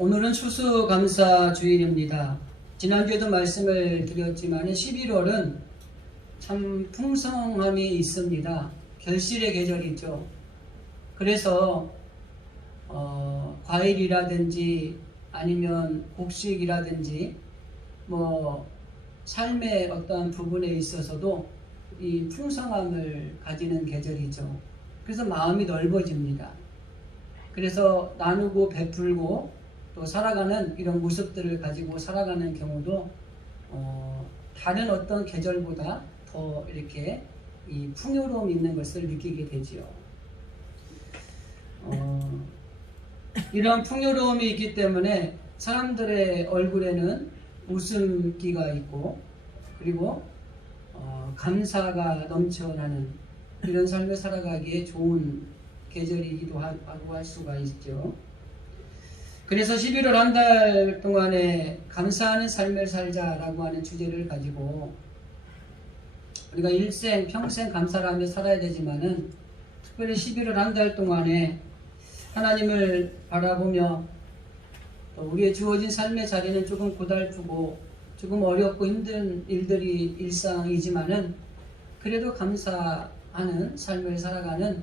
오늘은 추수감사주일입니다. 지난주에도 말씀을 드렸지만 11월은 참 풍성함이 있습니다. 결실의 계절이죠. 그래서 과일이라든지 아니면 곡식이라든지 삶의 어떠한 부분에 있어서도 이 풍성함을 가지는 계절이죠. 그래서 마음이 넓어집니다. 그래서 나누고 베풀고 또 살아가는 이런 모습들을 가지고 살아가는 경우도 다른 어떤 계절보다 더 이렇게 이 풍요로움 있는 것을 느끼게 되지요. 이런 풍요로움이 있기 때문에 사람들의 얼굴에는 웃음기가 있고 그리고 감사가 넘쳐나는 이런 삶을 살아가기에 좋은 계절이기도 하고 할 수가 있죠. 그래서 11월 한 달 동안에 감사하는 삶을 살자라고 하는 주제를 가지고 우리가 일생 평생 감사를 하며 살아야 되지만은 특별히 11월 한 달 동안에 하나님을 바라보며 또 우리의 주어진 삶의 자리는 조금 고달프고 조금 어렵고 힘든 일들이 일상이지만은 그래도 감사하는 삶을 살아가는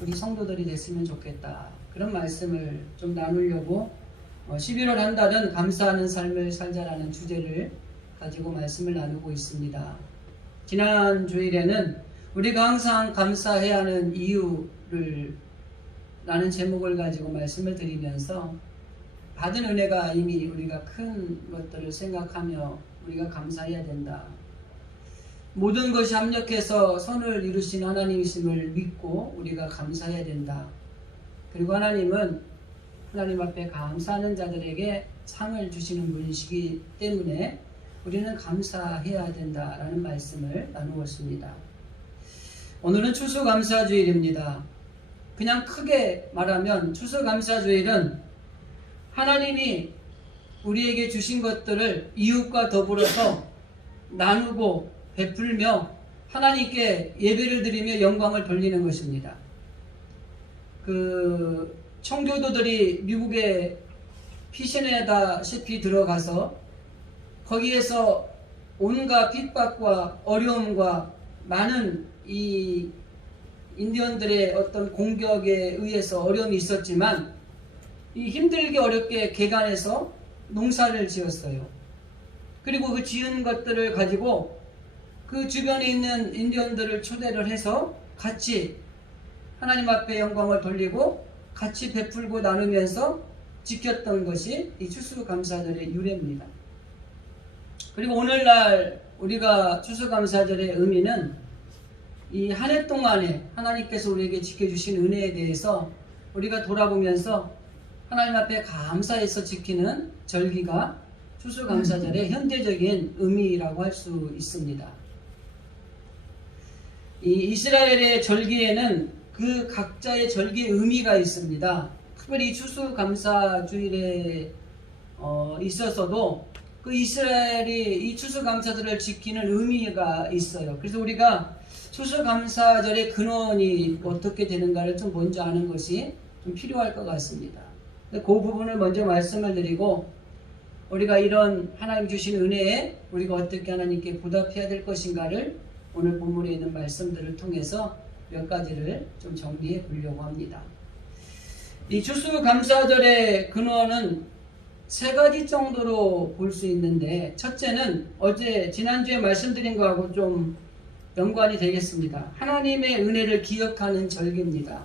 우리 성도들이 됐으면 좋겠다. 그런 말씀을 좀 나누려고 11월 한 달은 감사하는 삶을 살자라는 주제를 가지고 말씀을 나누고 있습니다. 지난 주일에는 우리가 항상 감사해야 하는 이유를 라는 제목을 가지고 말씀을 드리면서 받은 은혜가 이미 우리가 큰 것들을 생각하며 우리가 감사해야 된다. 모든 것이 합력해서 선을 이루신 하나님이심을 믿고 우리가 감사해야 된다. 그리고 하나님은 하나님 앞에 감사하는 자들에게 상을 주시는 분이시기 때문에 우리는 감사해야 된다라는 말씀을 나누었습니다. 오늘은 추수감사주일입니다. 그냥 크게 말하면 추수감사주일은 하나님이 우리에게 주신 것들을 이웃과 더불어서 나누고 베풀며 하나님께 예배를 드리며 영광을 돌리는 것입니다. 청교도들이 미국에 피신하다시피 들어가서 거기에서 온갖 핍박과 어려움과 많은 이 인디언들의 어떤 공격에 의해서 어려움이 있었지만 이 힘들게 어렵게 개간해서 농사를 지었어요. 그리고 그 지은 것들을 가지고 그 주변에 있는 인디언들을 초대를 해서 같이 하나님 앞에 영광을 돌리고 같이 베풀고 나누면서 지켰던 것이 이 추수감사절의 유래입니다. 그리고 오늘날 우리가 추수감사절의 의미는 이 한 해 동안에 하나님께서 우리에게 지켜주신 은혜에 대해서 우리가 돌아보면서 하나님 앞에 감사해서 지키는 절기가 추수감사절의 현대적인 의미라고 할 수 있습니다. 이 이스라엘의 절기에는 그 각자의 절기의 의미가 있습니다. 특별히 추수감사주일에 있어서도 그 이스라엘이 이 추수감사절을 지키는 의미가 있어요. 그래서 우리가 추수감사절의 근원이 어떻게 되는가를 좀 먼저 아는 것이 좀 필요할 것 같습니다. 그 부분을 먼저 말씀을 드리고 우리가 이런 하나님 주신 은혜에 우리가 어떻게 하나님께 보답해야 될 것인가를 오늘 본문에 있는 말씀들을 통해서 몇 가지를 좀 정리해 보려고 합니다. 이 추수감사절의 근원은 세 가지 정도로 볼 수 있는데 첫째는 지난주에 말씀드린 거하고 좀 연관이 되겠습니다. 하나님의 은혜를 기억하는 절기입니다.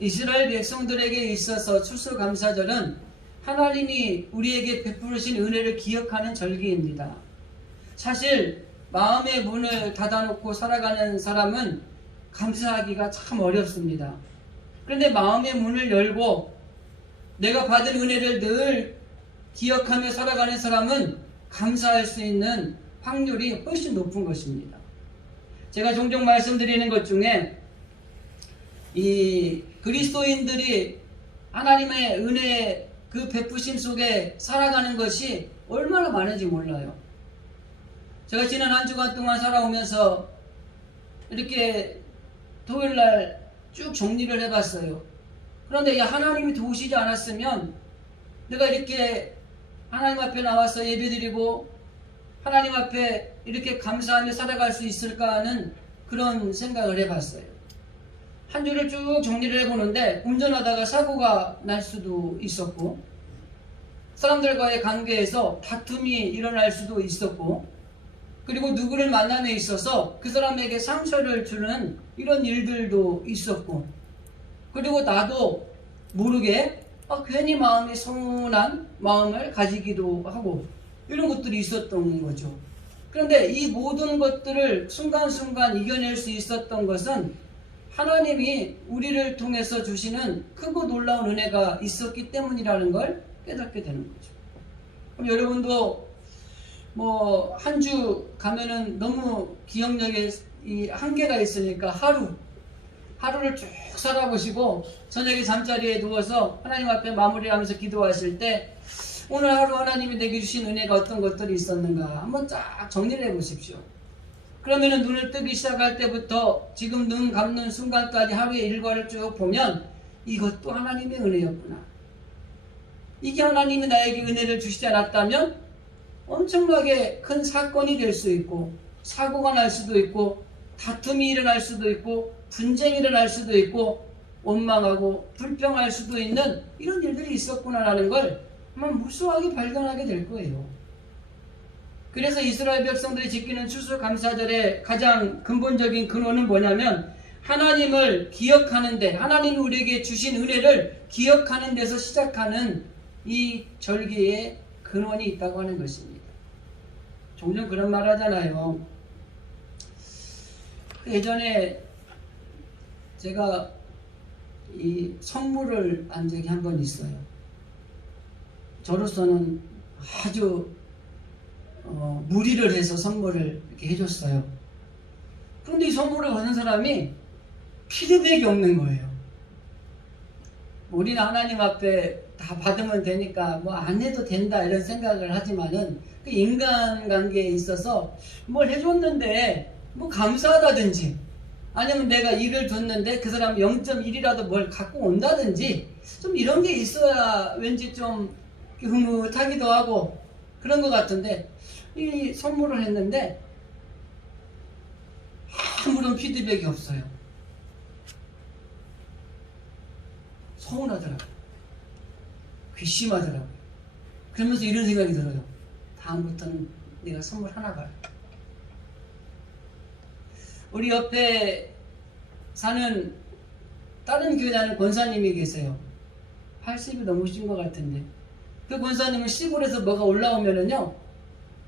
이스라엘 백성들에게 있어서 추수감사절은 하나님이 우리에게 베푸신 은혜를 기억하는 절기입니다. 사실 마음의 문을 닫아놓고 살아가는 사람은 감사하기가 참 어렵습니다. 그런데 마음의 문을 열고 내가 받은 은혜를 늘 기억하며 살아가는 사람은 감사할 수 있는 확률이 훨씬 높은 것입니다. 제가 종종 말씀드리는 것 중에 이 그리스도인들이 하나님의 은혜의 그 베푸심 속에 살아가는 것이 얼마나 많은지 몰라요. 제가 지난 한 주간 동안 살아오면서 이렇게 토요일날 쭉 정리를 해봤어요. 그런데 하나님이 도우시지 않았으면 내가 이렇게 하나님 앞에 나와서 예배드리고 하나님 앞에 이렇게 감사하며 살아갈 수 있을까 하는 그런 생각을 해봤어요. 한 주를 쭉 정리를 해보는데 운전하다가 사고가 날 수도 있었고 사람들과의 관계에서 다툼이 일어날 수도 있었고 그리고 누구를 만남에 있어서 그 사람에게 상처를 주는 이런 일들도 있었고 그리고 나도 모르게 괜히 마음이 서운한 마음을 가지기도 하고 이런 것들이 있었던 거죠. 그런데 이 모든 것들을 순간순간 이겨낼 수 있었던 것은 하나님이 우리를 통해서 주시는 크고 놀라운 은혜가 있었기 때문이라는 걸 깨닫게 되는 거죠. 그럼 여러분도 뭐 한 주 가면은 너무 기억력에 이 한계가 있으니까 하루를 쭉 살아보시고 저녁에 잠자리에 누워서 하나님 앞에 마무리하면서 기도하실 때 오늘 하루 하나님이 내게 주신 은혜가 어떤 것들이 있었는가 한번 쫙 정리를 해보십시오. 그러면은 눈을 뜨기 시작할 때부터 지금 눈 감는 순간까지 하루의 일과를 쭉 보면 이것도 하나님의 은혜였구나. 이게 하나님이 나에게 은혜를 주시지 않았다면 엄청나게 큰 사건이 될 수 있고 사고가 날 수도 있고 다툼이 일어날 수도 있고 분쟁이 일어날 수도 있고 원망하고 불평할 수도 있는 이런 일들이 있었구나라는 걸 아마 무수하게 발견하게 될 거예요. 그래서 이스라엘 백성들이 지키는 추수감사절의 가장 근본적인 근원은 뭐냐면 하나님을 기억하는데 하나님이 우리에게 주신 은혜를 기억하는 데서 시작하는 이 절기의 근원이 있다고 하는 것입니다. 종종 그런 말 하잖아요. 예전에 제가 이 선물을 한 적이 한 번 있어요. 저로서는 아주 무리를 해서 선물을 이렇게 해줬어요. 그런데 이 선물을 받은 사람이 피드백이 없는 거예요. 우리는 하나님 앞에 다 받으면 되니까 뭐 안 해도 된다 이런 생각을 하지만은 그 인간관계에 있어서 뭘 해줬는데 뭐 감사하다든지 아니면 내가 일을 줬는데 그 사람 0.1이라도 뭘 갖고 온다든지 좀 이런 게 있어야 왠지 좀 흐뭇하기도 하고 그런 것 같은데 이 선물을 했는데 아무런 피드백이 없어요. 서운하더라고요. 괘씸하더라고요. 그러면서 이런 생각이 들어요. 다음부터는 내가 선물 하나 가요. 우리 옆에 사는 다른 교회 다니는 권사님이 계세요. 80이 넘으신 것 같은데 그 권사님은 시골에서 뭐가 올라오면은요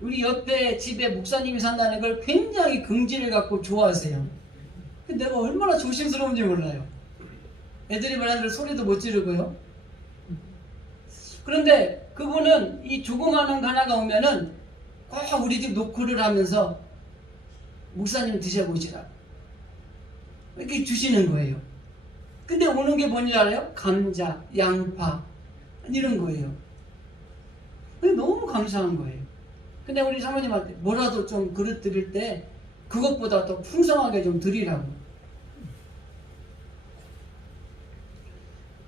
우리 옆에 집에 목사님이 산다는 걸 굉장히 긍지를 갖고 좋아하세요. 내가 얼마나 조심스러운지 몰라요. 애들이 말하는 대로 소리도 못 지르고요. 그런데 그분은 이 조그마한 하나가 오면은 꼭 우리 집 노크를 하면서 목사님 드셔보시라 이렇게 주시는 거예요. 근데 오는 게 뭔지 알아요? 감자, 양파 이런 거예요. 너무 감사한 거예요. 근데 우리 사모님한테 뭐라도 좀 그릇 드릴 때 그것보다 더 풍성하게 좀 드리라고.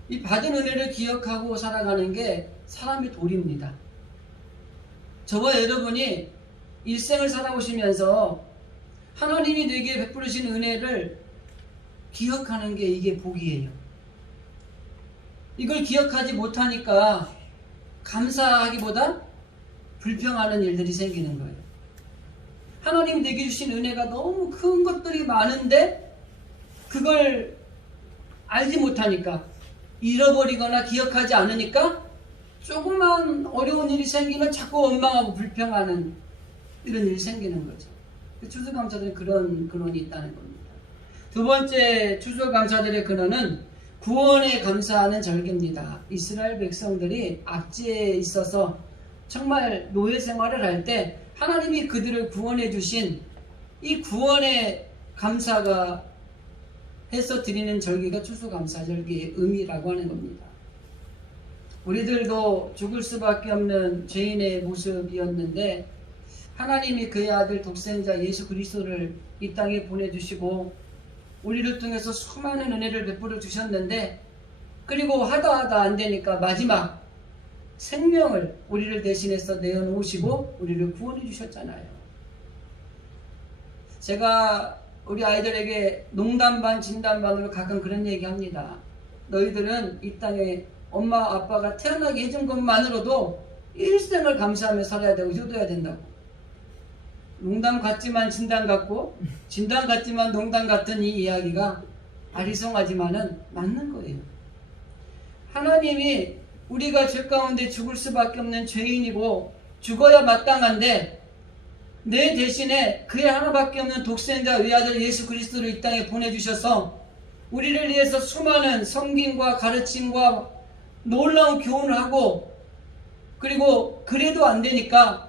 이 받은 은혜를 기억하고 살아가는 게 사람의 도리입니다. 저와 여러분이 일생을 살아오시면서 하나님이 내게 베푸르신 은혜를 기억하는 게 이게 복이에요. 이걸 기억하지 못하니까 감사하기보다 불평하는 일들이 생기는 거예요. 하나님이 내게 주신 은혜가 너무 큰 것들이 많은데 그걸 알지 못하니까 잃어버리거나 기억하지 않으니까 조금만 어려운 일이 생기면 자꾸 원망하고 불평하는 이런 일이 생기는 거죠. 추수감사절에 그런 근원이 있다는 겁니다. 두 번째 추수감사절의 근원은 구원에 감사하는 절기입니다. 이스라엘 백성들이 악지에 있어서 정말 노예 생활을 할 때 하나님이 그들을 구원해 주신 이 구원의 감사가 해서 드리는 절기가 추수감사절기의 의미라고 하는 겁니다. 우리들도 죽을 수밖에 없는 죄인의 모습이었는데 하나님이 그의 아들 독생자 예수 그리스도를 이 땅에 보내주시고 우리를 통해서 수많은 은혜를 베풀어 주셨는데 그리고 하다 안 되니까 마지막 생명을 우리를 대신해서 내어놓으시고 우리를 구원해 주셨잖아요. 제가 우리 아이들에게 농담 반 진담 반으로 가끔 그런 얘기 합니다. 너희들은 이 땅에 엄마 아빠가 태어나게 해준 것만으로도 일생을 감사하며 살아야 되고 효도해야 된다고. 농담 같지만 진담 같고 진담 같지만 농담 같은 이 이야기가 아리송하지만은 맞는 거예요. 하나님이 우리가 죄 가운데 죽을 수밖에 없는 죄인이고 죽어야 마땅한데 내 대신에 그의 하나밖에 없는 독생자 외아들 예수 그리스도를 이 땅에 보내주셔서 우리를 위해서 수많은 섬김과 가르침과 놀라운 교훈을 하고 그리고 그래도 안 되니까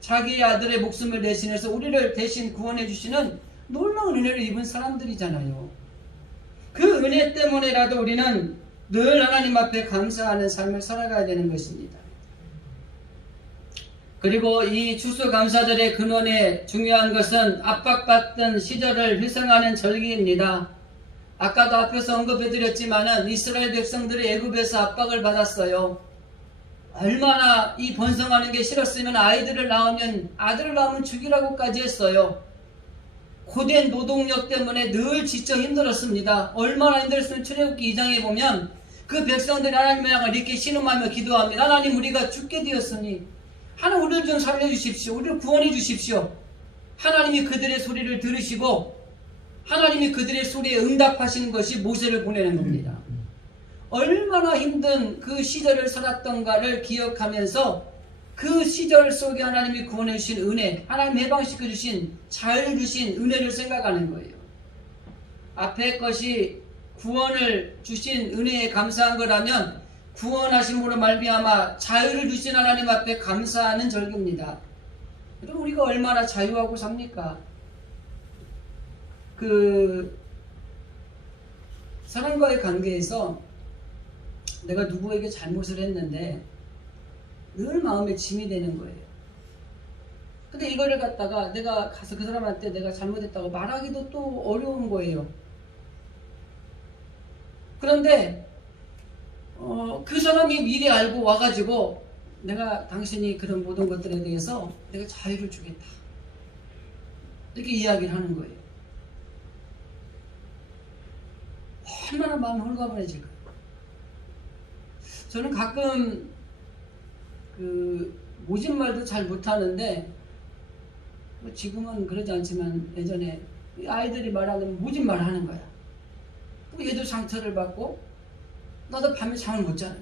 자기의 아들의 목숨을 대신해서 우리를 대신 구원해 주시는 놀라운 은혜를 입은 사람들이잖아요. 그 은혜 때문에라도 우리는 늘 하나님 앞에 감사하는 삶을 살아가야 되는 것입니다. 그리고 이 추수감사절의 근원에 중요한 것은 압박받던 시절을 회상하는 절기입니다. 아까도 앞에서 언급해드렸지만은 이스라엘 백성들이 애굽에서 압박을 받았어요. 얼마나 이 번성하는 게 싫었으면 아들을 낳으면 죽이라고까지 했어요. 고된 노동력 때문에 늘 지쳐 힘들었습니다. 얼마나 힘들었으면 출애굽기 2장에 보면 그 백성들이 하나님을 향해 이렇게 신음하며 기도합니다. 하나님, 우리가 죽게 되었으니 하나님 우리를 좀 살려주십시오. 우리를 구원해 주십시오. 하나님이 그들의 소리를 들으시고 하나님이 그들의 소리에 응답하시는 것이 모세를 보내는 겁니다. 얼마나 힘든 그 시절을 살았던가를 기억하면서 그 시절 속에 하나님이 구원해 주신 은혜, 하나님 해방시켜 주신 자유를 주신 은혜를 생각하는 거예요. 앞에 것이 구원을 주신 은혜에 감사한 거라면 구원하심으로 말미암아 자유를 주신 하나님 앞에 감사하는 절기입니다. 그럼 우리가 얼마나 자유하고 삽니까? 사람과의 관계에서 내가 누구에게 잘못을 했는데 늘 마음에 짐이 되는 거예요. 근데 이거를 갖다가 내가 가서 그 사람한테 내가 잘못했다고 말하기도 또 어려운 거예요. 그런데 그 사람이 미리 알고 와가지고 내가 당신이 그런 모든 것들에 대해서 내가 자유를 주겠다 이렇게 이야기를 하는 거예요. 얼마나 마음이 홀가분해질까. 저는 가끔 모진말도 잘 못하는데 지금은 그러지 않지만 예전에 아이들이 말하는 모진말을 하는 거야. 얘도 상처를 받고 나도 밤에 잠을 못 자는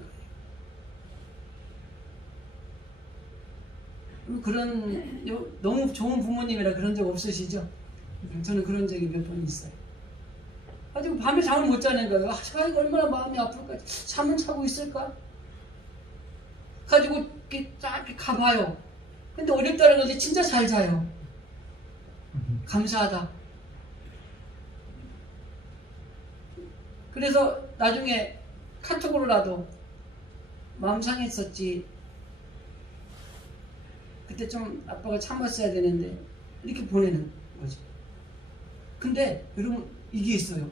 거예요. 너무 좋은 부모님이라 그런 적 없으시죠? 저는 그런 적이 몇 번 있어요. 가지고 밤에 잠을 못 자는 거예요. 자기가 얼마나 마음이 아플까? 잠은 자고 있을까? 가지고 이렇게 쫙 이렇게 가봐요. 근데 어렵다는 거지 진짜 잘 자요. 감사하다. 그래서 나중에 카톡으로라도 마음 상했었지. 그때 좀 아빠가 참았어야 되는데 이렇게 보내는 거죠. 근데 여러분 이게 있어요.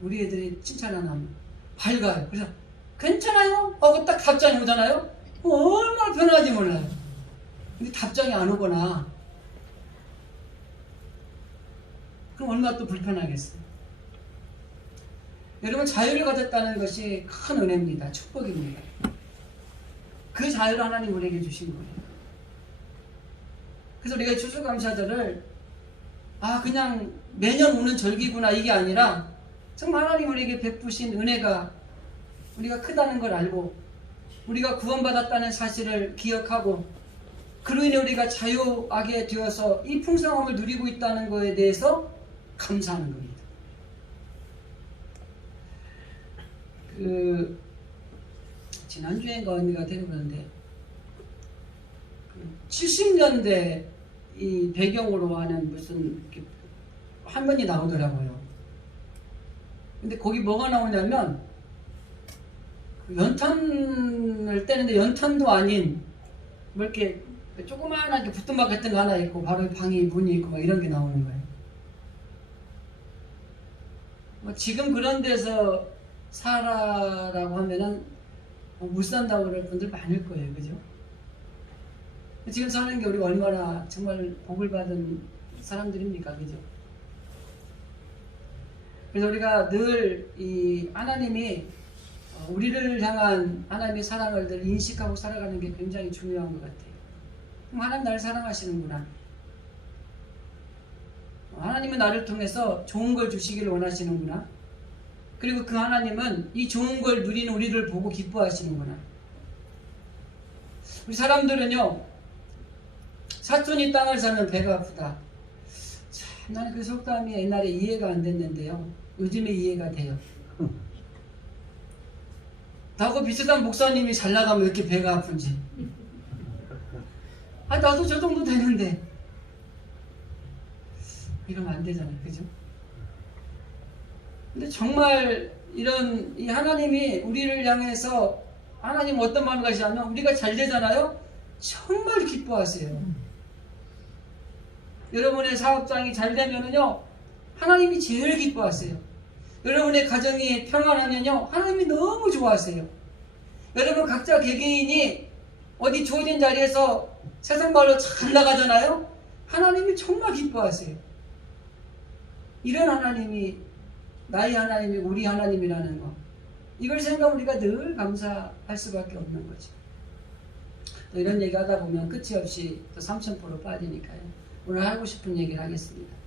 우리 애들이 칭찬 안 하면 밝아요. 그래서 괜찮아요? 하고 딱 답장이 오잖아요? 얼마나 편하지 몰라요. 근데 답장이 안 오거나 그럼 얼마나 또 불편하겠어요. 여러분 자유를 가졌다는 것이 큰 은혜입니다. 축복입니다. 그 자유를 하나님 우리에게 주신 거예요. 그래서 우리가 추수감사절을 그냥 매년 오는 절기구나 이게 아니라 정말 하나님 우리에게 베푸신 은혜가 우리가 크다는 걸 알고 우리가 구원받았다는 사실을 기억하고 그로 인해 우리가 자유하게 되어서 이 풍성함을 누리고 있다는 것에 대해서 감사하는 겁니다. 지난주엔가 언니가 데려가는데 70년대 이 배경으로 하는 무슨 화면이 나오더라고요. 근데 거기 뭐가 나오냐면 연탄을 떼는데 연탄도 아닌 뭐 이렇게 조그마하게 붙은막 같은 거 하나 있고 바로 방이 문이 있고 막 이런 게 나오는 거예요. 뭐 지금 그런 데서 살아라고 하면은 못 산다고 그럴 분들 많을 거예요. 그죠? 지금 사는 게 우리 얼마나 정말 복을 받은 사람들입니까? 그죠? 그래서 우리가 늘 이 하나님이 우리를 향한 하나님의 사랑을 늘 인식하고 살아가는 게 굉장히 중요한 것 같아요. 그럼 하나님 나를 사랑하시는구나. 하나님은 나를 통해서 좋은 걸 주시기를 원하시는구나. 그리고 그 하나님은 이 좋은 걸 누리는 우리를 보고 기뻐하시는구나. 우리 사람들은요, 사촌이 땅을 사면 배가 아프다. 참, 나는 그 속담이 옛날에 이해가 안 됐는데요. 요즘에 이해가 돼요. 나하고 비슷한 목사님이 잘 나가면 왜 이렇게 배가 아픈지. 아, 나도 저 정도 되는데. 이러면 안 되잖아요. 그죠? 근데 정말 이런 이 하나님이 우리를 향해서 하나님 어떤 마음을 가시냐면 우리가 잘 되잖아요. 정말 기뻐하세요. 여러분의 사업장이 잘 되면은요, 하나님이 제일 기뻐하세요. 여러분의 가정이 평안하면요, 하나님이 너무 좋아하세요. 여러분 각자 개개인이 어디 주어진 자리에서 세상 말로 잘 나가잖아요. 하나님이 정말 기뻐하세요. 이런 하나님이 나의 하나님이 우리 하나님이라는 거, 이걸 생각하면 우리가 늘 감사할 수밖에 없는 거죠. 또 이런 얘기 하다 보면 끝이 없이 또 3000% 빠지니까요. 오늘 하고 싶은 얘기를 하겠습니다.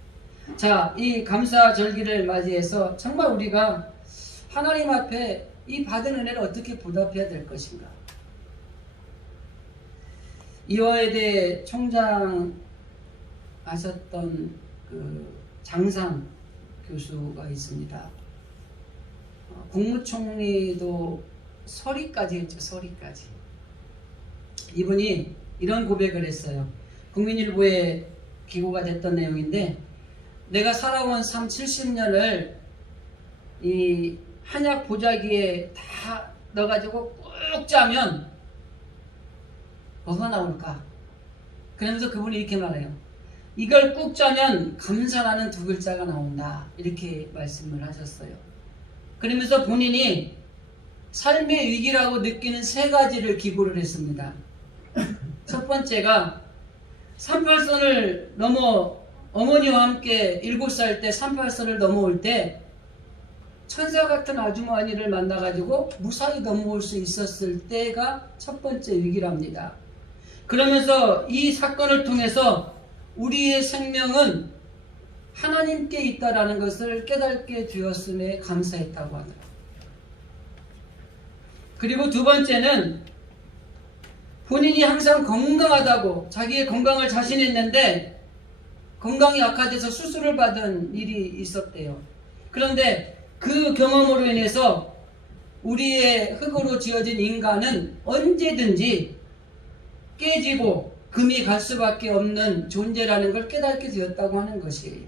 자, 이 감사절기를 맞이해서 정말 우리가 하나님 앞에 이 받은 은혜를 어떻게 보답해야 될 것인가. 이화여대 총장 하셨던 그 장상 교수가 있습니다. 국무총리도 서리까지 했죠. 서리까지. 이분이 이런 고백을 했어요. 국민일보에 기고가 됐던 내용인데, 내가 살아온 70년을 이 한약 보자기에 다 넣어가지고 꾹 짜면 뭐가 나올까? 그러면서 그분이 이렇게 말해요. 이걸 꾹 짜면 감사라는 두 글자가 나온다. 이렇게 말씀을 하셨어요. 그러면서 본인이 삶의 위기라고 느끼는 세 가지를 기고를 했습니다. 첫 번째가 38선을 넘어 어머니와 함께 7살 때 38선을 넘어올 때 천사 같은 아주머니를 만나가지고 무사히 넘어올 수 있었을 때가 첫 번째 위기랍니다. 그러면서 이 사건을 통해서 우리의 생명은 하나님께 있다라는 것을 깨닫게 되었음에 감사했다고 하더라고요. 그리고 두 번째는 본인이 항상 건강하다고 자기의 건강을 자신했는데 건강이 악화돼서 수술을 받은 일이 있었대요. 그런데 그 경험으로 인해서 우리의 흙으로 지어진 인간은 언제든지 깨지고 금이 갈 수밖에 없는 존재라는 걸 깨닫게 되었다고 하는 것이에요.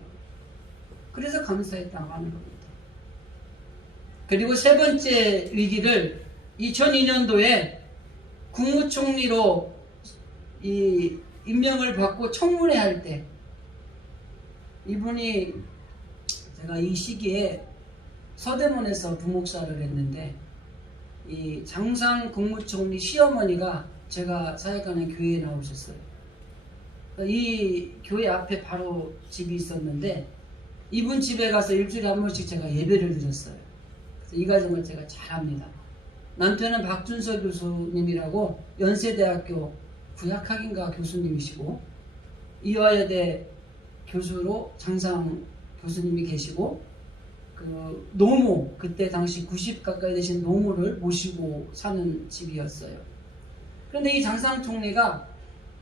그래서 감사했다고 하는 겁니다. 그리고 세 번째 위기를 2002년도에 국무총리로 이 임명을 받고 청문회 할 때, 이분이 제가 이 시기에 서대문에서 부목사를 했는데 이 장상 국무총리 시어머니가 제가 사역하는 교회에 나오셨어요. 이 교회 앞에 바로 집이 있었는데 이분 집에 가서 일주일에 한 번씩 제가 예배를 드렸어요. 그래서 이 과정을 제가 잘 압니다. 남편은 박준서 교수님이라고 연세대학교 구약학인가 교수님이시고 이화여대 교수로 장상 교수님이 계시고 그 노모, 그때 당시 90 가까이 되신 노모를 모시고 사는 집이었어요. 그런데 이 장상 총리가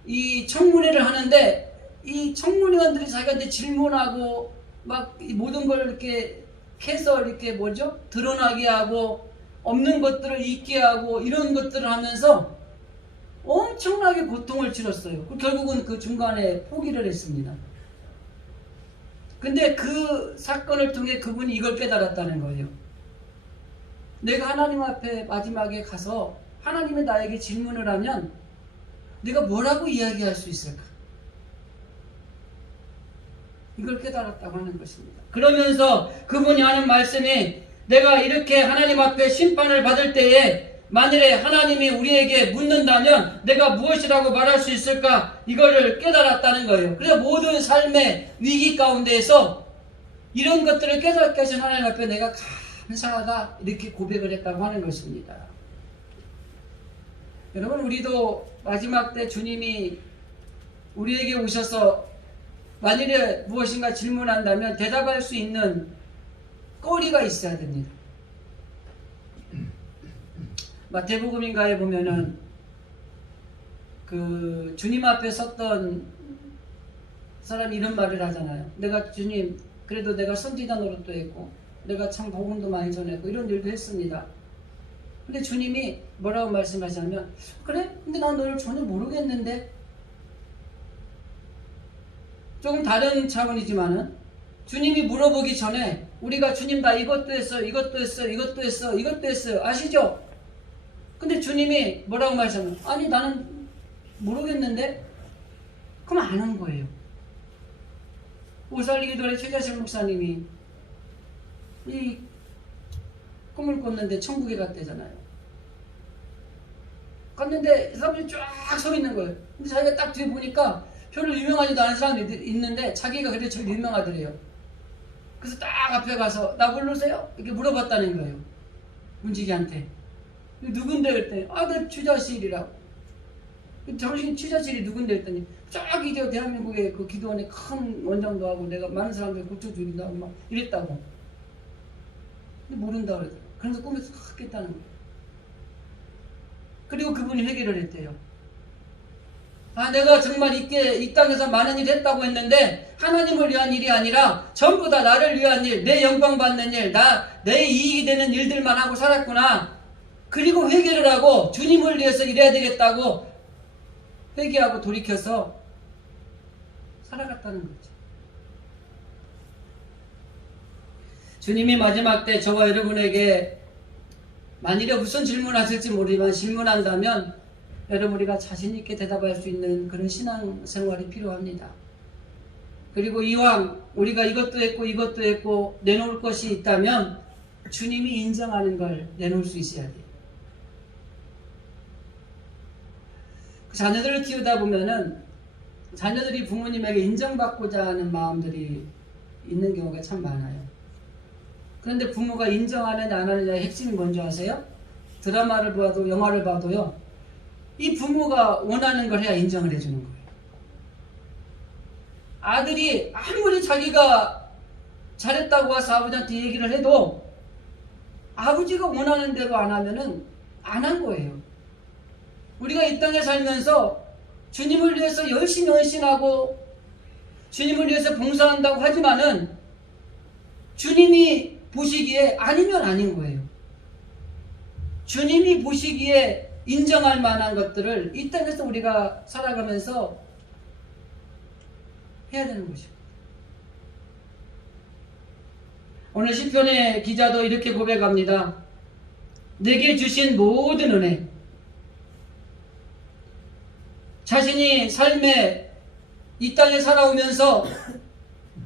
이 청문회를 하는데 이 청문위원들이 자기한테 질문하고 막 모든 걸 이렇게 해서 이렇게 뭐죠? 드러나게 하고 없는 것들을 잊게 하고 이런 것들을 하면서 엄청나게 고통을 치렀어요. 결국은 그 중간에 포기를 했습니다. 근데 그 사건을 통해 그분이 이걸 깨달았다는 거예요. 내가 하나님 앞에 마지막에 가서 하나님이 나에게 질문을 하면 내가 뭐라고 이야기할 수 있을까? 이걸 깨달았다고 하는 것입니다. 그러면서 그분이 하는 말씀이 내가 이렇게 하나님 앞에 심판을 받을 때에 만일에 하나님이 우리에게 묻는다면 내가 무엇이라고 말할 수 있을까? 이거를 깨달았다는 거예요. 그래서 모든 삶의 위기 가운데에서 이런 것들을 깨닫게 하신 하나님 앞에 내가 감사하다 이렇게 고백을 했다고 하는 것입니다. 여러분, 우리도 마지막 때 주님이 우리에게 오셔서 만일에 무엇인가 질문한다면 대답할 수 있는 거리가 있어야 됩니다. 마태복음인가에 보면은 그 주님 앞에 섰던 사람이 이런 말을 하잖아요. 내가 주님, 그래도 내가 선지자 노릇도 했고 내가 참 복음도 많이 전했고 이런 일도 했습니다. 근데 주님이 뭐라고 말씀하시냐면, 그래? 근데 난 너를 전혀 모르겠는데? 조금 다른 차원이지만은 주님이 물어보기 전에 우리가 주님 나 이것도 했어, 이것도 했어, 이것도 했어, 이것도 했어요. 아시죠? 근데 주님이 뭐라고 말씀하시냐면, 아니 나는 모르겠는데? 그럼 안 한 거예요. 오살리기도의 최자실 목사님이 이 꿈을 꿨는데 천국에 갔대잖아요. 갔는데 사람들이 쫙 서 있는 거예요. 근데 자기가 딱 뒤에 보니까 별로 유명하지도 않은 사람이 있는데 자기가 그래도 제일 유명하더래요. 그래서 딱 앞에 가서 나 부르세요? 이렇게 물어봤다는 거예요. 문지기한테. 누군데? 그랬더니 나 취자실이라고. 정신 취자실이 누군데? 그랬더니 저기 저 대한민국의 그 기도원에 큰 원장도 하고 내가 많은 사람들 고쳐주긴다고 막 이랬다고. 근데 모른다고 그러더라고요. 그래서 꿈에서 확 깼다는 거예요. 그리고 그분이 회개를 했대요. 내가 정말 이 땅에서 많은 일 했다고 했는데 하나님을 위한 일이 아니라 전부 다 나를 위한 일, 내 영광 받는 일, 내 이익이 되는 일들만 하고 살았구나. 그리고 회개를 하고 주님을 위해서 일해야 되겠다고 회개하고 돌이켜서 살아갔다는 거죠. 주님이 마지막 때 저와 여러분에게 만일에 무슨 질문하실지 모르지만 질문한다면 여러분 우리가 자신 있게 대답할 수 있는 그런 신앙생활이 필요합니다. 그리고 이왕 우리가 이것도 했고 내놓을 것이 있다면 주님이 인정하는 걸 내놓을 수 있어야 돼요. 자녀들을 키우다 보면은 자녀들이 부모님에게 인정받고자 하는 마음들이 있는 경우가 참 많아요. 그런데 부모가 인정하느냐 안 하느냐의 핵심이 뭔지 아세요? 드라마를 봐도 영화를 봐도요, 이 부모가 원하는 걸 해야 인정을 해주는 거예요. 아들이 아무리 자기가 잘했다고 와서 아버지한테 얘기를 해도 아버지가 원하는 대로 안 하면은 안 한 거예요. 우리가 이 땅에 살면서 주님을 위해서 열심히 헌신하고 주님을 위해서 봉사한다고 하지만은 주님이 보시기에 아니면 아닌 거예요. 주님이 보시기에 인정할 만한 것들을 이 땅에서 우리가 살아가면서 해야 되는 것이고, 오늘 시편의 기자도 이렇게 고백합니다. 내게 주신 모든 은혜, 자신이 삶에 이 땅에 살아오면서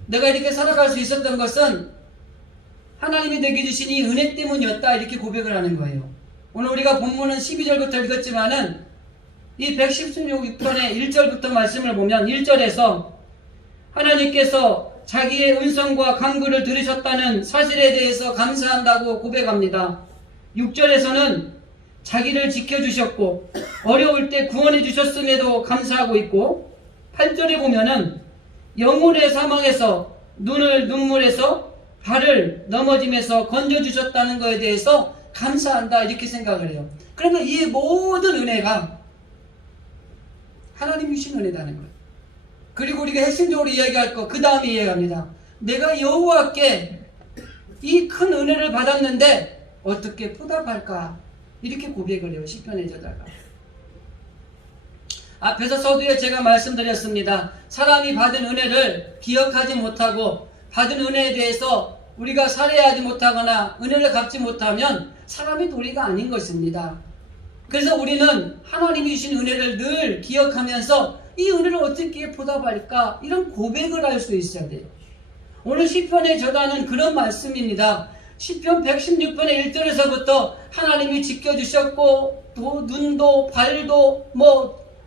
내가 이렇게 살아갈 수 있었던 것은 하나님이 내게 주신 이 은혜 때문이었다, 이렇게 고백을 하는 거예요. 오늘 우리가 본문은 12절부터 읽었지만은 이 116편의 1절부터 말씀을 보면 1절에서 하나님께서 자기의 음성과 간구를 들으셨다는 사실에 대해서 감사한다고 고백합니다. 6절에서는 자기를 지켜주셨고 어려울 때 구원해 주셨음에도 감사하고 있고, 8절에 보면은 영혼의 사망에서 눈물에서 발을 넘어짐에서 건져주셨다는 것에 대해서 감사한다, 이렇게 생각을 해요. 그러면 이 모든 은혜가 하나님이 주신 은혜라는 거예요. 그리고 우리가 핵심적으로 이야기할 거, 그 다음에 이야기합니다. 내가 여호와께 이 큰 은혜를 받았는데 어떻게 보답할까, 이렇게 고백을 해요, 시편의 저자가. 앞에서 서두에 제가 말씀드렸습니다. 사람이 받은 은혜를 기억하지 못하고 받은 은혜에 대해서 우리가 살해하지 못하거나 은혜를 갚지 못하면 사람이 도리가 아닌 것입니다. 그래서 우리는 하나님이 주신 은혜를 늘 기억하면서 이 은혜를 어떻게 보답할까, 이런 고백을 할 수 있어야 돼요. 오늘 시편의 저자는 그런 말씀입니다. 시편 116편의 1절에서부터 하나님이 지켜주셨고 또 눈도 발도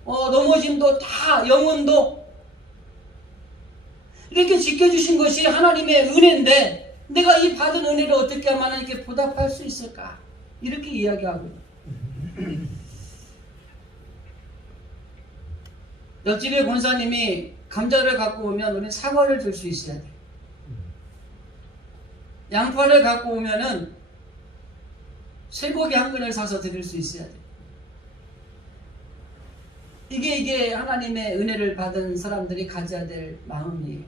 넘어짐도 다 영혼도 이렇게 지켜주신 것이 하나님의 은혜인데 내가 이 받은 은혜를 어떻게 하면 하나님께 보답할 수 있을까? 이렇게 이야기하고 옆집의 권사님이 감자를 갖고 오면 우리는 사과를 줄 수 있어야 돼. 양파를 갖고 오면은 쇠고기 한 근을 사서 드릴 수 있어야 돼. 이게 하나님의 은혜를 받은 사람들이 가져야 될 마음이에요.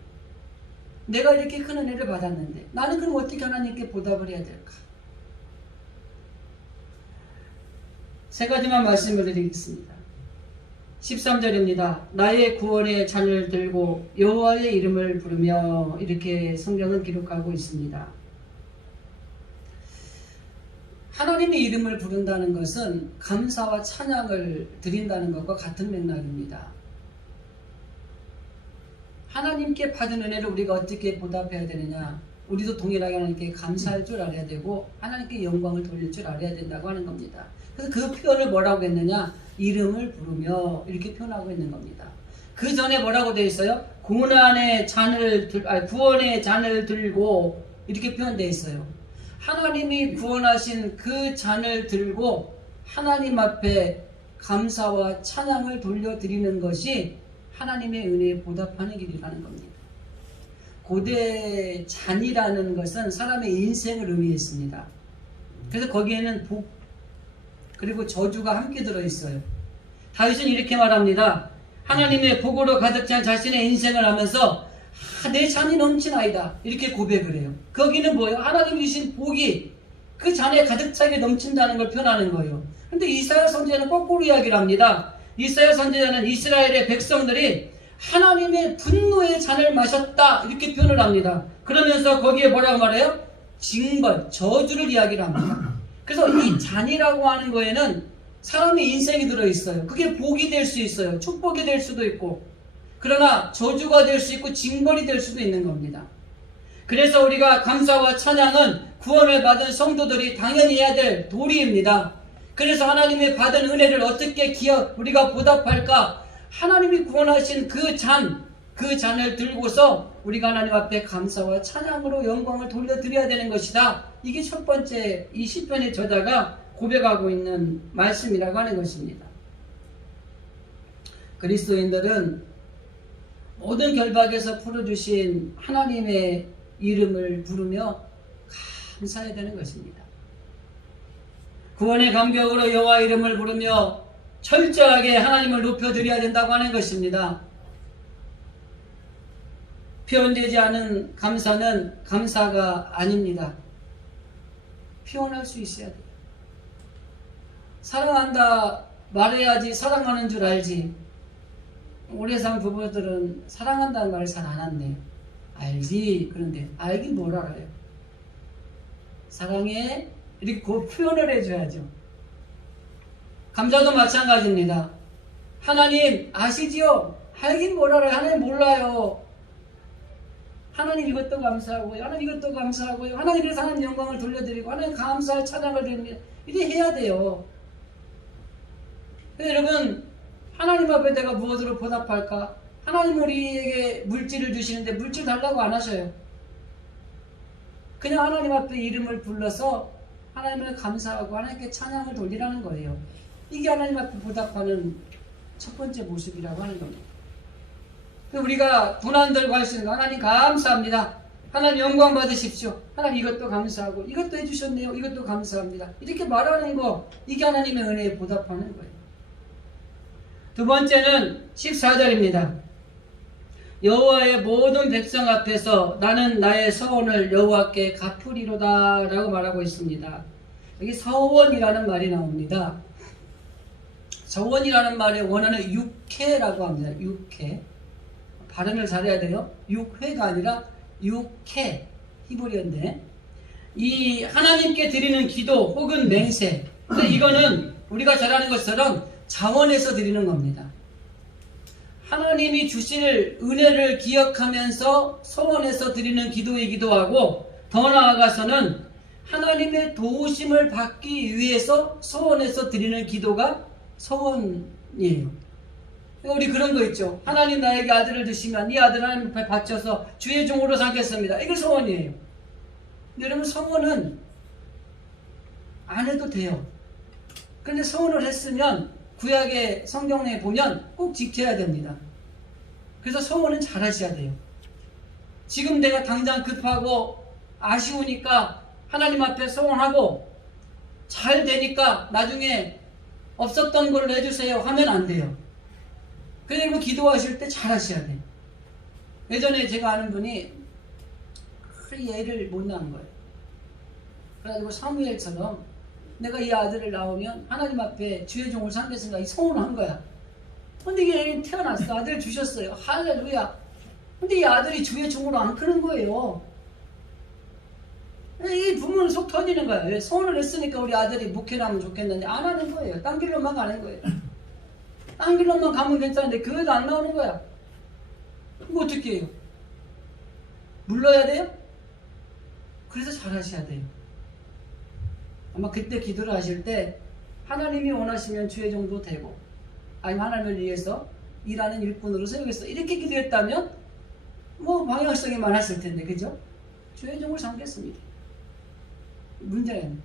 내가 이렇게 큰 은혜를 받았는데 나는 그럼 어떻게 하나님께 보답을 해야 될까? 세 가지만 말씀을 드리겠습니다. 13절입니다. 나의 구원의 잔을 들고 여호와의 이름을 부르며 이렇게 성경은 기록하고 있습니다. 하나님의 이름을 부른다는 것은 감사와 찬양을 드린다는 것과 같은 맥락입니다. 하나님께 받은 은혜를 우리가 어떻게 보답해야 되느냐? 우리도 동일하게 하나님께 감사할 줄 알아야 되고 하나님께 영광을 돌릴 줄 알아야 된다고 하는 겁니다. 그래서 그 표현을 뭐라고 했느냐? 이름을 부르며 이렇게 표현하고 있는 겁니다. 그 전에 뭐라고 되어 있어요? 구원의 잔을 들고 이렇게 표현되어 있어요. 하나님이 구원하신 그 잔을 들고 하나님 앞에 감사와 찬양을 돌려드리는 것이 하나님의 은혜에 보답하는 길이라는 겁니다. 고대 잔이라는 것은 사람의 인생을 의미했습니다. 그래서 거기에는 복 그리고 저주가 함께 들어있어요. 다윗은 이렇게 말합니다. 하나님의 복으로 가득 찬 자신의 인생을 하면서 내 잔이 넘치나이다 이렇게 고백을 해요. 거기는 뭐예요? 하나님이 주신 복이 그 잔에 가득 차게 넘친다는 걸 표현하는 거예요. 그런데 이사야 선지자는 거꾸로 이야기를 합니다. 이사야 선지자는 이스라엘의 백성들이 하나님의 분노의 잔을 마셨다 이렇게 표현을 합니다. 그러면서 거기에 뭐라고 말해요? 징벌, 저주를 이야기를 합니다. 그래서 이 잔이라고 하는 거에는 사람의 인생이 들어있어요. 그게 복이 될 수 있어요. 축복이 될 수도 있고 그러나 저주가 될 수 있고 징벌이 될 수도 있는 겁니다. 그래서 우리가 감사와 찬양은 구원을 받은 성도들이 당연히 해야 될 도리입니다. 그래서 하나님이 받은 은혜를 어떻게 우리가 보답할까? 하나님이 구원하신 그 잔을 들고서 우리가 하나님 앞에 감사와 찬양으로 영광을 돌려드려야 되는 것이다. 이게 첫 번째 이 시편의 저자가 고백하고 있는 말씀이라고 하는 것입니다. 그리스도인들은 모든 결박에서 풀어주신 하나님의 이름을 부르며 감사해야 되는 것입니다. 구원의 감격으로 여호와 이름을 부르며 철저하게 하나님을 높여드려야 된다고 하는 것입니다. 표현되지 않은 감사는 감사가 아닙니다. 표현할 수 있어야 돼요. 사랑한다 말해야지 사랑하는 줄 알지. 오래 산 부부들은 사랑한다는 말을 잘 안 한대요. 알지. 그런데 알긴 뭘 알아요. 사랑해 이렇게 그 표현을 해줘야죠. 감사도 마찬가지입니다. 하나님 아시지요? 알긴 뭘 알아요. 하나님 몰라요. 하나님 이것도 감사하고요. 하나님 이것도 감사하고요. 하나님께서 하나님 영광을 돌려드리고 하나님 감사할 찬양을 드립니다. 이렇게 해야 돼요. 여러분 하나님 앞에 내가 무엇으로 보답할까? 하나님 우리에게 물질을 주시는데 물질 달라고 안 하셔요. 그냥 하나님 앞에 이름을 불러서 하나님을 감사하고 하나님께 찬양을 돌리라는 거예요. 이게 하나님 앞에 보답하는 첫 번째 모습이라고 하는 겁니다. 우리가 고난들과 할 수 있는 거 하나님 감사합니다. 하나님 영광 받으십시오. 하나님 이것도 감사하고 이것도 해주셨네요. 이것도 감사합니다. 이렇게 말하는 거 이게 하나님의 은혜에 보답하는 거예요. 두 번째는 14절입니다. 여호와의 모든 백성 앞에서 나는 나의 서원을 여호와께 갚으리로다 라고 말하고 있습니다. 여기 서원이라는 말이 나옵니다. 서원이라는 말의 원어는 육회라고 합니다. 육회. 발음을 잘해야 돼요. 육회가 아니라 육회. 히브리어인데 이 하나님께 드리는 기도 혹은 맹세. 근데 이거는 우리가 잘 아는 것처럼 자원에서 드리는 겁니다. 하나님이 주실 은혜를 기억하면서 소원해서 드리는 기도이기도 하고 더 나아가서는 하나님의 도우심을 받기 위해서 소원해서 드리는 기도가 소원이에요. 우리 그런 거 있죠. 하나님 나에게 아들을 주시면 이 아들 하나님 앞에 바쳐서 주의 종으로 삼겠습니다. 이게 소원이에요. 여러분, 소원은 안 해도 돼요. 그런데 소원을 했으면 구약의 성경에 보면 꼭 지켜야 됩니다. 그래서 소원은 잘 하셔야 돼요. 지금 내가 당장 급하고 아쉬우니까 하나님 앞에 소원하고 잘 되니까 나중에 없었던 걸 내주세요 하면 안 돼요. 그리고 기도하실 때 잘 하셔야 돼요. 예전에 제가 아는 분이 애를 못 낳은 거예요. 그래가지고 사무엘처럼 내가 이 아들을 낳으면 하나님 앞에 주의 종을 삼겠습니다. 이 소원을 한 거야. 근데 이게 태어났어. 아들 주셨어요. 할렐루야. 근데 이 아들이 주의 종으로 안 크는 거예요. 이 부모는 속 터지는 거예요. 왜? 소원을 했으니까 우리 아들이 목회하면 좋겠는데 안 하는 거예요. 딴 길로만 가는 거예요. 딴 길로만 가면 괜찮은데 교회도 안 나오는 거야. 그거 어떻게 해요? 물러야 돼요? 그래서 잘 하셔야 돼요. 아마 그때 기도를 하실 때 하나님이 원하시면 주의 종도 되고 아니면 하나님을 위해서 일하는 일꾼으로 세우겠어. 이렇게 기도했다면 뭐 방향성이 많았을 텐데, 그죠? 주의 종을 삼겠습니다. 문제는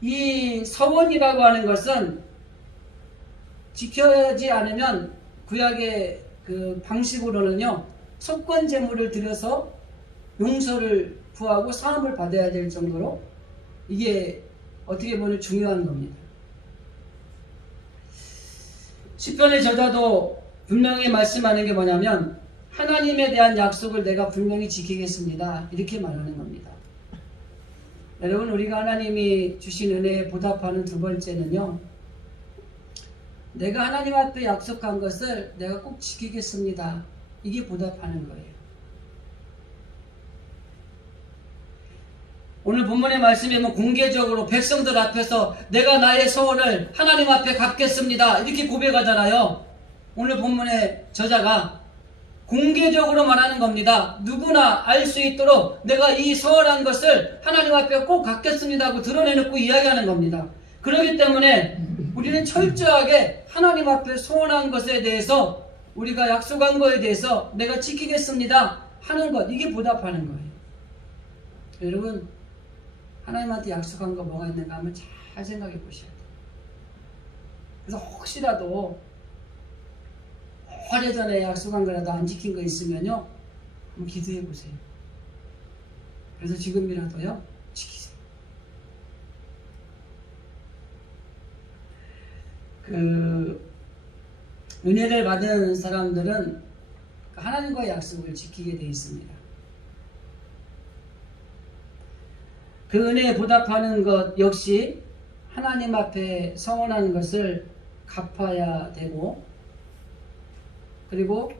이 서원이라고 하는 것은 지켜야지 않으면 구약의 그 방식으로는요, 속건 제물을 들여서 용서를 구하고 사함을 받아야 될 정도로 이게 어떻게 보면 중요한 겁니다. 시편의 저자도 분명히 말씀하는 게 뭐냐면 하나님에 대한 약속을 내가 분명히 지키겠습니다. 이렇게 말하는 겁니다. 여러분, 우리가 하나님이 주신 은혜에 보답하는 두 번째는요, 내가 하나님 앞에 약속한 것을 내가 꼭 지키겠습니다. 이게 보답하는 거예요. 오늘 본문의 말씀에 보면 공개적으로 백성들 앞에서 내가 나의 소원을 하나님 앞에 갚겠습니다. 이렇게 고백하잖아요. 오늘 본문의 저자가 공개적으로 말하는 겁니다. 누구나 알 수 있도록 내가 이 소원한 것을 하나님 앞에 꼭 갚겠습니다 하고 드러내놓고 이야기하는 겁니다. 그렇기 때문에 우리는 철저하게 하나님 앞에 소원한 것에 대해서 우리가 약속한 것에 대해서 내가 지키겠습니다 하는 것, 이게 보답하는 거예요. 여러분, 하나님한테 약속한 거 뭐가 있는가 한번 잘 생각해 보셔야 돼요. 그래서 혹시라도 오래전에 약속한 거라도 안 지킨 거 있으면요, 한번 기도해 보세요. 그래서 지금이라도요, 지키세요. 은혜를 받은 사람들은 하나님과의 약속을 지키게 되어 있습니다. 그 은혜에 보답하는 것 역시 하나님 앞에 서원하는 것을 갚아야 되고, 그리고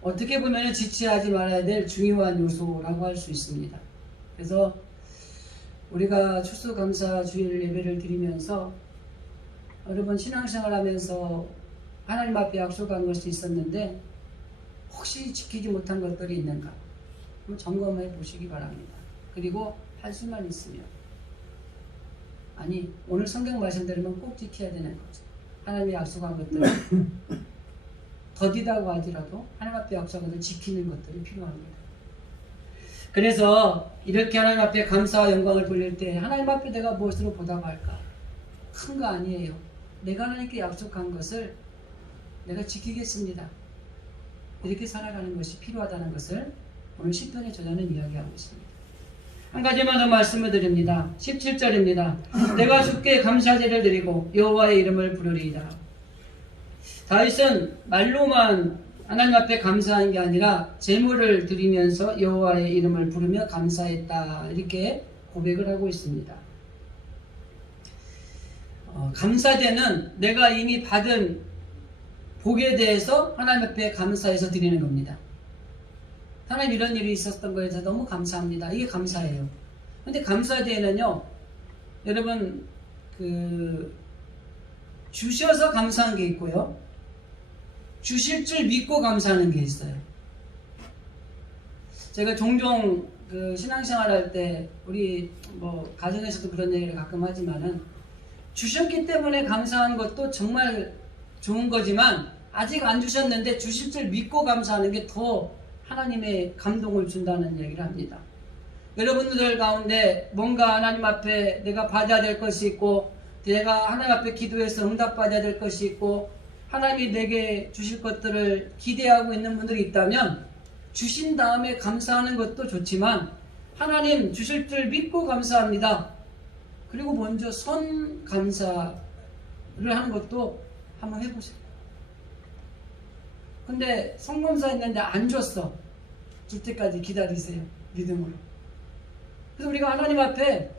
어떻게 보면 지체하지 말아야 될 중요한 요소라고 할 수 있습니다. 그래서 우리가 추수감사 주일 예배를 드리면서 여러분 신앙생활 하면서 하나님 앞에 약속한 것이 있었는데 혹시 지키지 못한 것들이 있는가 한번 점검해 보시기 바랍니다. 그리고 할 수만 있으면, 아니 오늘 성경 말씀 들으면 꼭 지켜야 되는 거죠. 하나님이 약속한 것들을 더디다고 하더라도 하나님 앞에 약속한 것을 지키는 것들이 필요합니다. 그래서 이렇게 하나님 앞에 감사와 영광을 돌릴 때 하나님 앞에 내가 무엇으로 보답할까? 큰 거 아니에요. 내가 하나님께 약속한 것을 내가 지키겠습니다. 이렇게 살아가는 것이 필요하다는 것을 오늘 시편의 저자는 이야기하고 있습니다. 한 가지만 더 말씀을 드립니다. 17절입니다. 내가 주께 감사제를 드리고 여호와의 이름을 부르리이다. 다윗은 말로만 하나님 앞에 감사한 게 아니라 제물을 드리면서 여호와의 이름을 부르며 감사했다. 이렇게 고백을 하고 있습니다. 감사제는 내가 이미 받은 복에 대해서 하나님 앞에 감사해서 드리는 겁니다. 하나님 이런 일이 있었던 거에 대해서 너무 감사합니다. 이게 감사예요. 근데 감사제에는요, 여러분 주셔서 감사한 게 있고요, 주실 줄 믿고 감사하는 게 있어요. 제가 종종 그 신앙생활 할 때 우리 뭐 가정에서도 그런 얘기를 가끔 하지만은 주셨기 때문에 감사한 것도 정말 좋은 거지만 아직 안 주셨는데 주실 줄 믿고 감사하는 게 더 하나님의 감동을 준다는 얘기를 합니다. 여러분들 가운데 뭔가 하나님 앞에 내가 받아야 될 것이 있고 내가 하나님 앞에 기도해서 응답받아야 될 것이 있고 하나님이 내게 주실 것들을 기대하고 있는 분들이 있다면 주신 다음에 감사하는 것도 좋지만 하나님 주실 줄 믿고 감사합니다. 그리고 먼저 선 감사를 하는 것도 한번 해보세요. 근데 성검사 했는데 안 줬어. 줄 때까지 기다리세요. 믿음으로. 그래서 우리가 하나님 앞에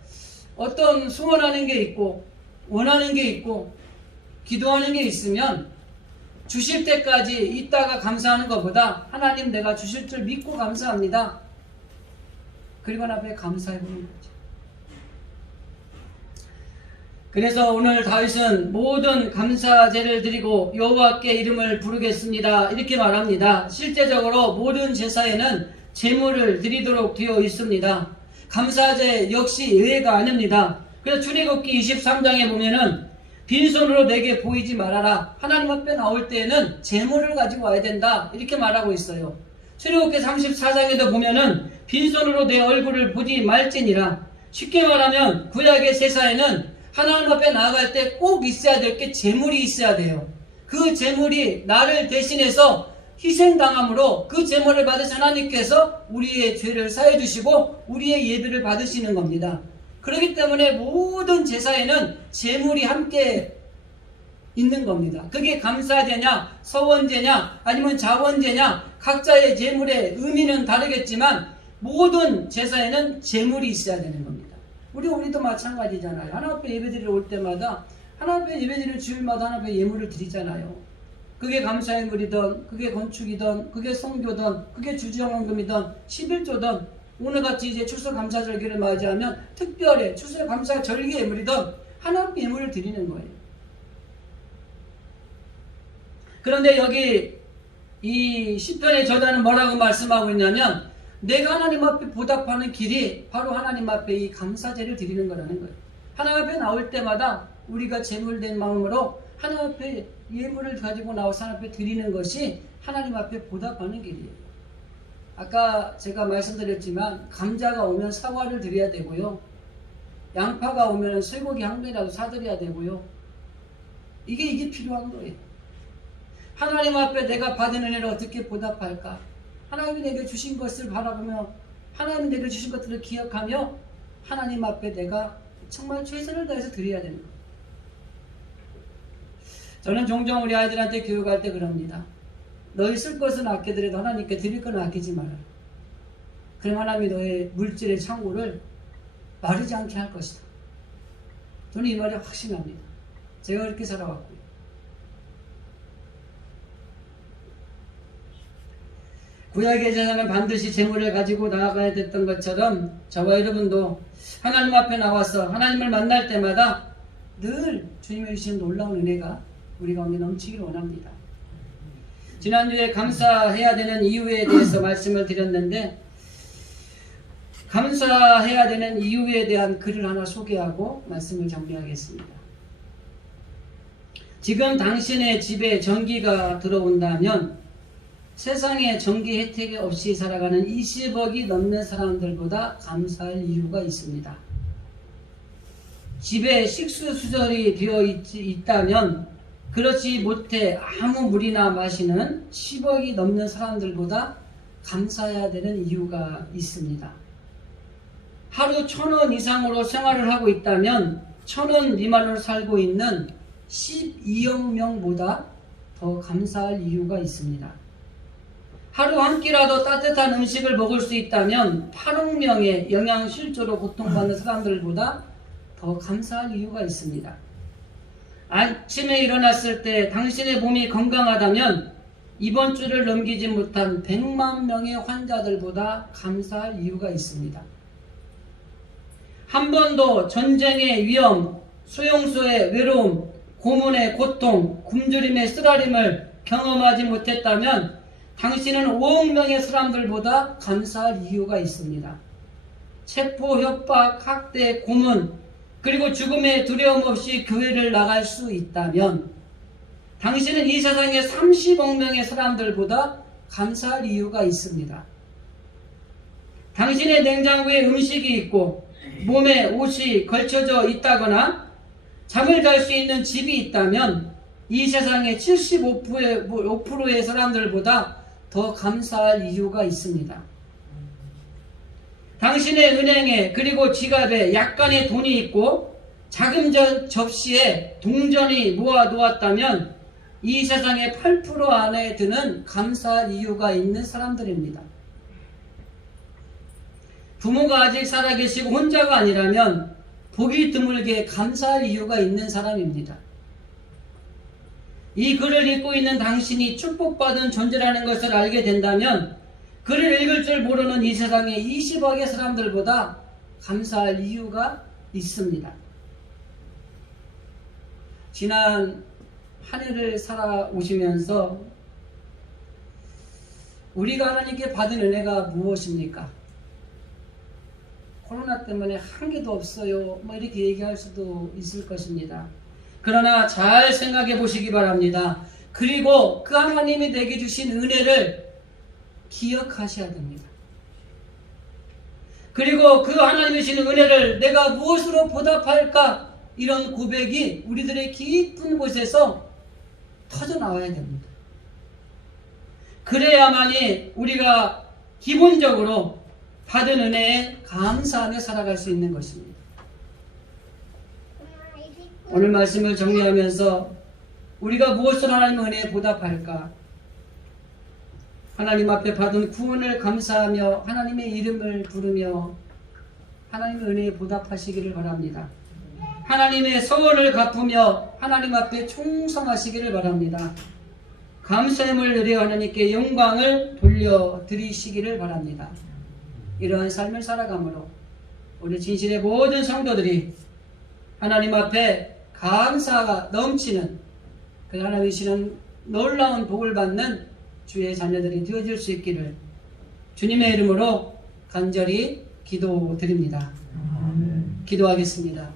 어떤 소원하는 게 있고 원하는 게 있고 기도하는 게 있으면 주실 때까지 있다가 감사하는 것보다 하나님 내가 주실 줄 믿고 감사합니다. 그리고 하나님 앞에 감사해 보는 거죠. 그래서 오늘 다윗은 모든 감사제를 드리고 여호와께 이름을 부르겠습니다. 이렇게 말합니다. 실제적으로 모든 제사에는 제물을 드리도록 되어 있습니다. 감사제 역시 예외가 아닙니다. 그래서 출애굽기 23장에 보면은 빈손으로 내게 보이지 말아라. 하나님 앞에 나올 때에는 제물을 가지고 와야 된다. 이렇게 말하고 있어요. 출애굽기 34장에도 보면은 빈손으로 내 얼굴을 보지 말지니라. 쉽게 말하면 구약의 제사에는 하나님 앞에 나아갈 때 꼭 있어야 될 게 제물이 있어야 돼요. 그 제물이 나를 대신해서 희생당함으로 그 제물을 받으신 하나님께서 우리의 죄를 사해 주시고 우리의 예배를 받으시는 겁니다. 그렇기 때문에 모든 제사에는 제물이 함께 있는 겁니다. 그게 감사제냐 서원제냐 아니면 자원제냐 각자의 제물의 의미는 다르겠지만 모든 제사에는 제물이 있어야 되는 겁니다. 우리도 마찬가지잖아요. 하나님 앞에 예배드리러 올 때마다 하나님 앞에 예배드리는 주일마다 하나님 앞에 예물을 드리잖아요. 그게 감사의 물이든 그게 건축이든 그게 선교든 그게 주지원금이든 11조든 오늘같이 이제 추수감사절기를 맞이하면 특별히 추수감사절기 예물이든 하나님 앞에 예물을 드리는 거예요. 그런데 여기 이 시편의 저자는 뭐라고 말씀하고 있냐면 내가 하나님 앞에 보답하는 길이 바로 하나님 앞에 이 감사제를 드리는 거라는 거예요. 하나님 앞에 나올 때마다 우리가 제물된 마음으로 하나님 앞에 예물을 가지고 나와서 하나님 앞에 드리는 것이 하나님 앞에 보답하는 길이에요. 아까 제가 말씀드렸지만 감자가 오면 사과를 드려야 되고요. 양파가 오면 쇠고기 한 개라도 사드려야 되고요. 이게 필요한 거예요. 하나님 앞에 내가 받은 은혜를 어떻게 보답할까? 하나님이 내게 주신 것을 바라보며 하나님이 내게 주신 것들을 기억하며 하나님 앞에 내가 정말 최선을 다해서 드려야 되는 거예요. 저는 종종 우리 아이들한테 교육할 때 그럽니다. 너희 쓸 것은 아끼더라도 하나님께 드릴 건 아끼지 말아라. 그럼 하나님이 너의 물질의 창고를 마르지 않게 할 것이다. 저는 이 말이 확신합니다. 제가 그렇게 살아왔고요. 구약의 제사는 반드시 제물을 가지고 나아가야 됐던 것처럼 저와 여러분도 하나님 앞에 나와서 하나님을 만날 때마다 늘 주님이 주신 놀라운 은혜가 우리 가운데 넘치기를 원합니다. 지난주에 감사해야 되는 이유에 대해서 말씀을 드렸는데 감사해야 되는 이유에 대한 글을 하나 소개하고 말씀을 정리하겠습니다. 지금 당신의 집에 전기가 들어온다면 세상에 전기 혜택이 없이 살아가는 20억이 넘는 사람들보다 감사할 이유가 있습니다. 집에 식수 수절이 되어 있다면 그렇지 못해 아무 물이나 마시는 10억이 넘는 사람들보다 감사해야 되는 이유가 있습니다. 하루 1,000원 이상으로 생활을 하고 있다면 1,000원 미만으로 살고 있는 12억 명보다 더 감사할 이유가 있습니다. 하루 한 끼라도 따뜻한 음식을 먹을 수 있다면 8억 명의 영양실조로 고통받는 사람들보다 더 감사할 이유가 있습니다. 아침에 일어났을 때 당신의 몸이 건강하다면 이번 주를 넘기지 못한 100만 명의 환자들보다 감사할 이유가 있습니다. 한 번도 전쟁의 위험, 수용소의 외로움, 고문의 고통, 굶주림의 쓰라림을 경험하지 못했다면 당신은 5억 명의 사람들보다 감사할 이유가 있습니다. 체포, 협박, 학대, 고문, 그리고 죽음의 두려움 없이 교회를 나갈 수 있다면 당신은 이 세상의 30억 명의 사람들보다 감사할 이유가 있습니다. 당신의 냉장고에 음식이 있고 몸에 옷이 걸쳐져 있다거나 잠을 잘 수 있는 집이 있다면 이 세상의 75%의 사람들보다 더 감사할 이유가 있습니다. 당신의 은행에 그리고 지갑에 약간의 돈이 있고 작은 접시에 동전이 모아 놓았다면 이 세상의 8% 안에 드는 감사할 이유가 있는 사람들입니다. 부모가 아직 살아계시고 혼자가 아니라면 보기 드물게 감사할 이유가 있는 사람입니다. 이 글을 읽고 있는 당신이 축복받은 존재라는 것을 알게 된다면 글을 읽을 줄 모르는 이 세상의 20억의 사람들보다 감사할 이유가 있습니다. 지난 한 해를 살아오시면서 우리가 하나님께 받은 은혜가 무엇입니까? 코로나 때문에 한 개도 없어요. 이렇게 얘기할 수도 있을 것입니다. 그러나 잘 생각해 보시기 바랍니다. 그리고 그 하나님이 내게 주신 은혜를 기억하셔야 됩니다. 그리고 그 하나님이 주신 은혜를 내가 무엇으로 보답할까? 이런 고백이 우리들의 깊은 곳에서 터져 나와야 됩니다. 그래야만이 우리가 기본적으로 받은 은혜에 감사하며 살아갈 수 있는 것입니다. 오늘 말씀을 정리하면서 우리가 무엇을 하나님의 은혜에 보답할까? 하나님 앞에 받은 구원을 감사하며 하나님의 이름을 부르며 하나님의 은혜에 보답하시기를 바랍니다. 하나님의 서원을 갚으며 하나님 앞에 충성하시기를 바랍니다. 감사함을 드려 하나님께 영광을 돌려드리시기를 바랍니다. 이러한 삶을 살아감으로 우리 진실의 모든 성도들이 하나님 앞에 감사가 넘치는 그 하나님이 주시는 놀라운 복을 받는 주의 자녀들이 되어질 수 있기를 주님의 이름으로 간절히 기도드립니다. 기도하겠습니다.